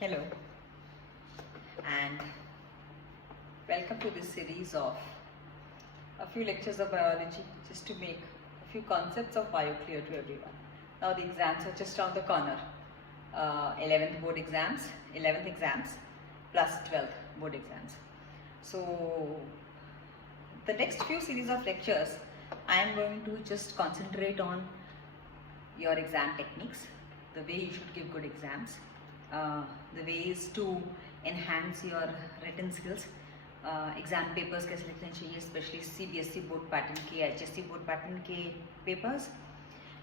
Hello and welcome to this series of a few lectures of biology just to make a few concepts of bio clear to everyone. Now the exams are just around the corner. 11th board exams, 11th exams plus 12th board exams. So the next few series of lectures I am going to just concentrate on your exam techniques, the way you should give good exams, the ways to enhance your written skills, exam papers कैसे लिखने चाहिए, specially CBSE board pattern के, HSC board pattern के papers,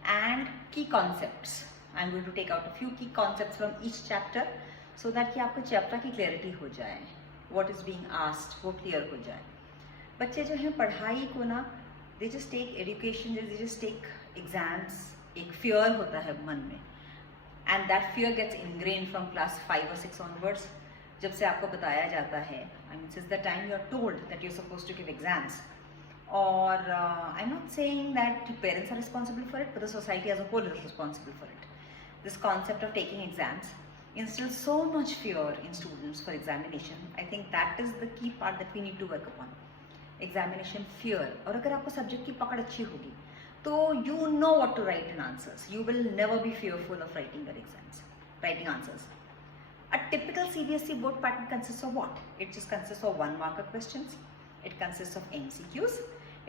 and key concepts. I am going to take out a few key concepts from each chapter so that कि आपको chapter की clarity हो जाए, व्हाट इज बीइंग आस्क्ड वो clear हो जाए. बच्चे जो हैं पढ़ाई को ना, they just take education, they just take exams, एक फियर होता है मन में, and that fear gets ingrain from class 5 और 6 ऑनवर्ड्स. जब से आपको बताया जाता है, I mean since the time you are told that you are supposed to give exams, और I am not saying that parents are responsible for it, but the society as a whole is responsible for it. This concept of taking exams instills so much fear in students for examination. I think that is the key part that we need to work upon. Examination fear. और अगर आपको subject की पकड़ अच्छी होगी तो you know what to write in answers. You will never be fearful of writing your exams, writing answers. A typical CBSE board pattern consists of what? It just consists of 1-marker questions. It consists of MCQs.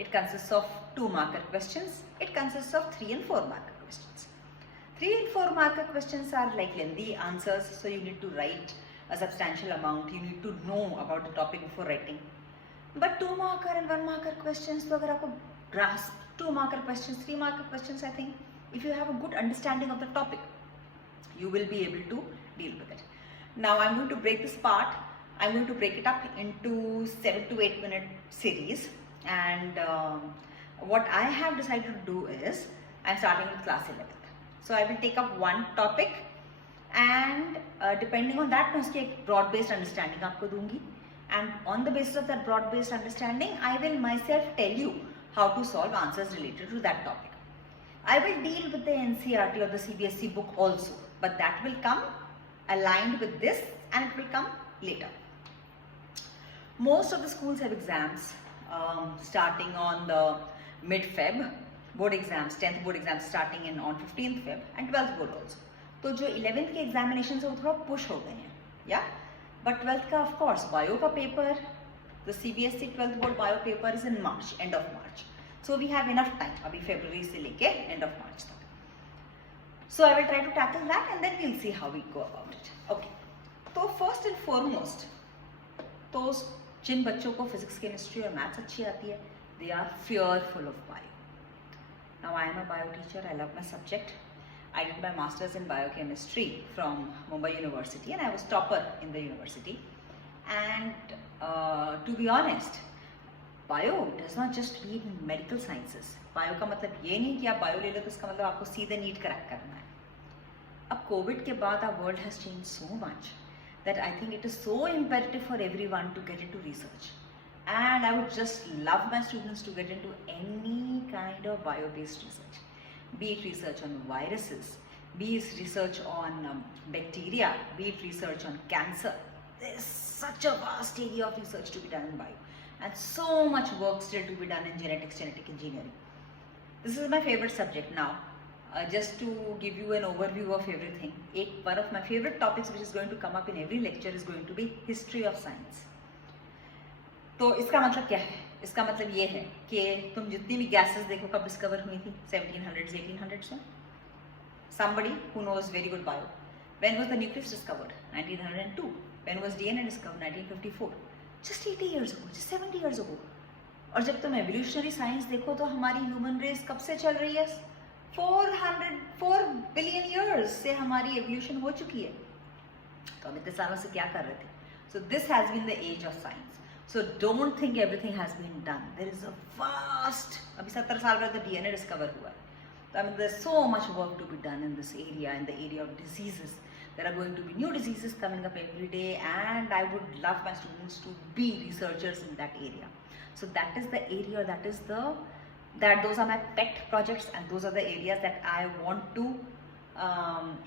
It consists of 2-marker questions. It consists of 3 and 4-marker questions. 3 and 4-marker questions are like lengthy answers, so you need to write a substantial amount. You need to know about the topic before writing. But 2-marker and 1-marker questions, तो अगर आपको grasp 2-marker questions, 3-marker questions, I think if you have a good understanding of the topic, you will be able to deal with it. Now I'm going to break this part. I'm going to break it up into 7 to 8 minute series, and what I have decided to do is I'm starting with class 11th. So I will take up one topic, and depending on that मैं उसकी एक broad based understanding आपको दूंगी, and on the basis of that broad based understanding I will myself tell you how to solve answers related to that topic. I will deal with the NCERT or the CBSE book also, but that will come aligned with this and it will come later. Most of the schools have exams starting on the mid-Feb, board exams, 10th board exams starting in on 15th Feb and 12th board also. तो जो 11th के examinations है वो थोड़ा push हो गए हैं, yeah? But 12th का of course bio का paper, the CBSE 12th board bio paper is in March, end of March. So we have enough time अभी February से लेके end of March तक. So I will try to tackle that and then we'll see how we go about it. Okay. तो first and foremost, तो जिन बच्चों को physics, chemistry और maths अच्छी आती है, they are fearful of bio. Now I am a bio teacher. I love my subject. I did my masters in biochemistry from Mumbai University and I was topper in the university. And to be honest, bio does not just mean medical sciences. Bio का मतलब ये नहीं कि आप bio ले लो तो इसका मतलब आपको सीधे नीट क्रैक करना है. अब कोविड के बाद our world has changed so much that I think it is so imperative for everyone to get into research. And I would just love my students to get into any kind of bio-based research. Be it research on viruses, be it research on bacteria, be it research on cancer. There is such a vast area of research to be done in bio. And so much work still to be done in genetics, genetic engineering. This is my favorite subject now. Just to give you an overview of everything, one of my favorite topics which is going to come up in every lecture is going to be history of science. तो इसका मतलब क्या है? इसका मतलब ये है कि तुम जितनी भी gases देखो कब डिस्कवर हुई थी, 1700s, 1800s में. Somebody who knows very good bio. When was the nucleus discovered? 1902. When was DNA discovered? 1954. Just 80 years ago, just 70 years ago. और जब तुम एवोल्यूशनरी साइंस देखो तो हमारी ह्यूमन रेस कब से चल रही है? 4 बिलियन ईयर्स से हमारी एवोल्यूशन हो चुकी है. तो हम इतने सालों से क्या कर रहे थे? So this has been the age of science. So don't think everything has been done. There is a vast, अभी 70 साल बाद तो डीएनए डिस्कवर हुआ है. तो I mean there is so much work to be done in this area, in the area of diseases. There are going to be new diseases coming up every day, and I would love my students to be researchers in that area. So that is the area, those are my pet projects, and those are the areas that I want to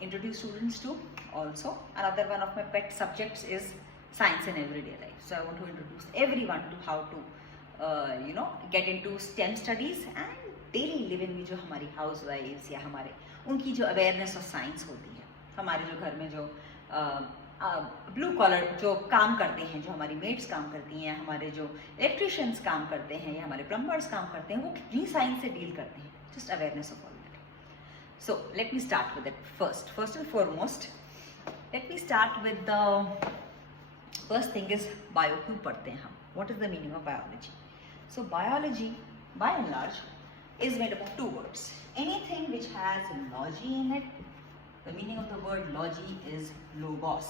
introduce students to. Also, another one of my pet subjects is science in everyday life. So I want to introduce everyone to how to get into STEM studies and daily living में जो हमारी house wives या हमारे उनकी जो awareness of science होती है, हमारे जो घर में जो ब्लू कॉलर जो काम करते हैं, जो हमारी मेड्स काम करती हैं, हमारे जो इलेक्ट्रिशियंस काम करते हैं या हमारे प्लम्बर्स काम करते हैं, वो कितनी साइंस से डील करते हैं. Just awareness of all that. So let me start with it. First and foremost let me start with the first thing is bio. क्यों पढ़ते हैं हम? What is the meaning of biology? So biology by and large is made up of two words. Anything which has logy in it, the meaning of the word logy is logos,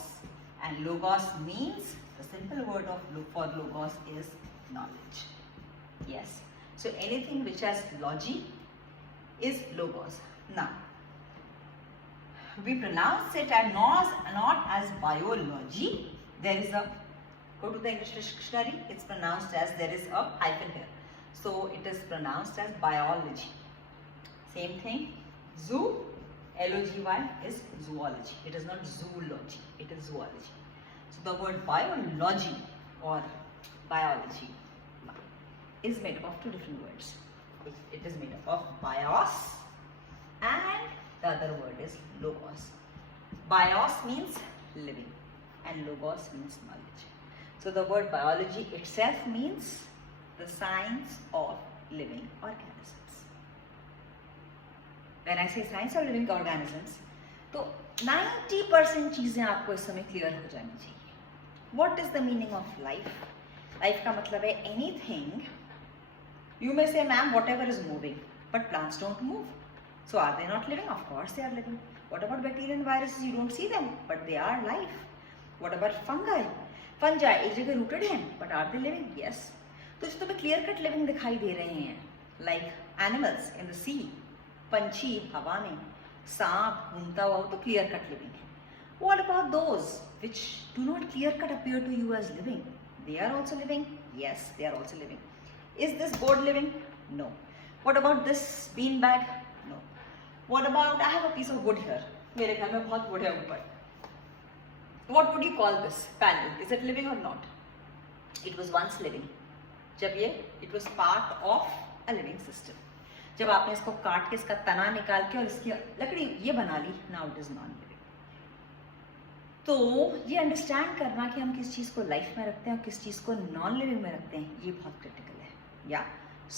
and logos means, the simple word for logos is knowledge. Yes, so anything which has logy is logos. Now we pronounce it as not as biology. There is a, go to the English dictionary, it's pronounced as, there is a hyphen here. So it is pronounced as biology. Same thing, zoo, L-O-G-Y is zoology. It is not zoology, it is zoology. So the word biology or biology is made up of two different words. It is made up of bios and the other word is logos. Bios means living and logos means knowledge. So the word biology itself means the science of living organisms. When I say science of living organisms, तो 90% चीजें आपको इस समय clear हो जानी चाहिए. What is the meaning of life? Life का मतलब है anything. You may say, ma'am, whatever is moving, but plants don't move. So are they not living? Of course they are living. What about bacteria and viruses? You don't see them, but they are life. What about fungi? Fungi एक जगह rooted हैं, but are they living? Yes. तो जो तुम्हें clear cut living दिखाई दे रहे हैं, like animals in the sea, पंछी हवा में, सांप घूमता हुआ, तो क्लियर कट लिविंग है. What about those which do not clear cut appear to you as living? They are also living. Yes, they are also living. Is this board living? No. What about this bean bag? No. What about, I have a piece of wood here, मेरे घर में बहुत wood है ऊपर. What would you call this panel? Is it living or not? It was once living. जब ये it was part of a living system. जब आपने इसको काट के इसका तना निकाल के और इसकी लकड़ी ये बना ली, now it is non living. तो ये अंडरस्टैंड करना कि हम किस चीज़ को लाइफ में रखते हैं और किस चीज़ को नॉन लिविंग में रखते हैं, ये बहुत क्रिटिकल है. या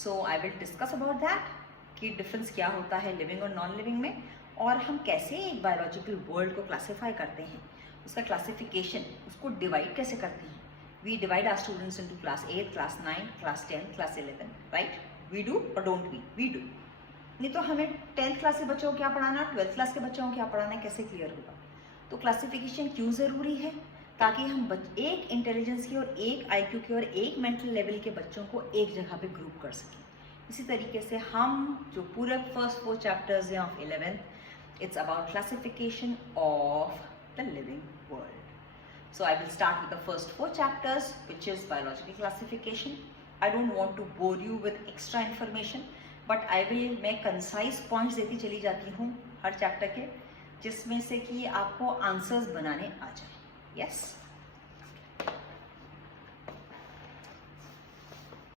so I will discuss about that कि डिफरेंस क्या होता है लिविंग और नॉन लिविंग में, और हम कैसे एक बायोलॉजिकल वर्ल्ड को क्लासीफाई करते हैं, उसका क्लासिफिकेशन, उसको डिवाइड कैसे करते हैं. We divide our students into class 8, class 9, class 10, class 11, right? We do or don't we? We do. नहीं तो हमें 10th क्लास के बच्चों को क्या पढ़ाना, 12th क्लास के बच्चों को क्या पढ़ाना है, कैसे क्लियर होगा? तो क्लासिफिकेशन क्यों ज़रूरी है? ताकि हम एक इंटेलिजेंस की और एक IQ की और एक मेंटल लेवल के बच्चों को एक जगह पे ग्रुप कर सकें. इसी तरीके से हम जो पूरे फर्स्ट 4 चैप्टर्स हैं of 11th, it's about classification of the living world. So I will start with the first 4 chapters, which is biological classification. I don't want to bore you with extra information, but I will make concise points देती चली जाती हूँ हर chapter के, जिसमें से कि आपको answers बनाने आ जाए. Yes.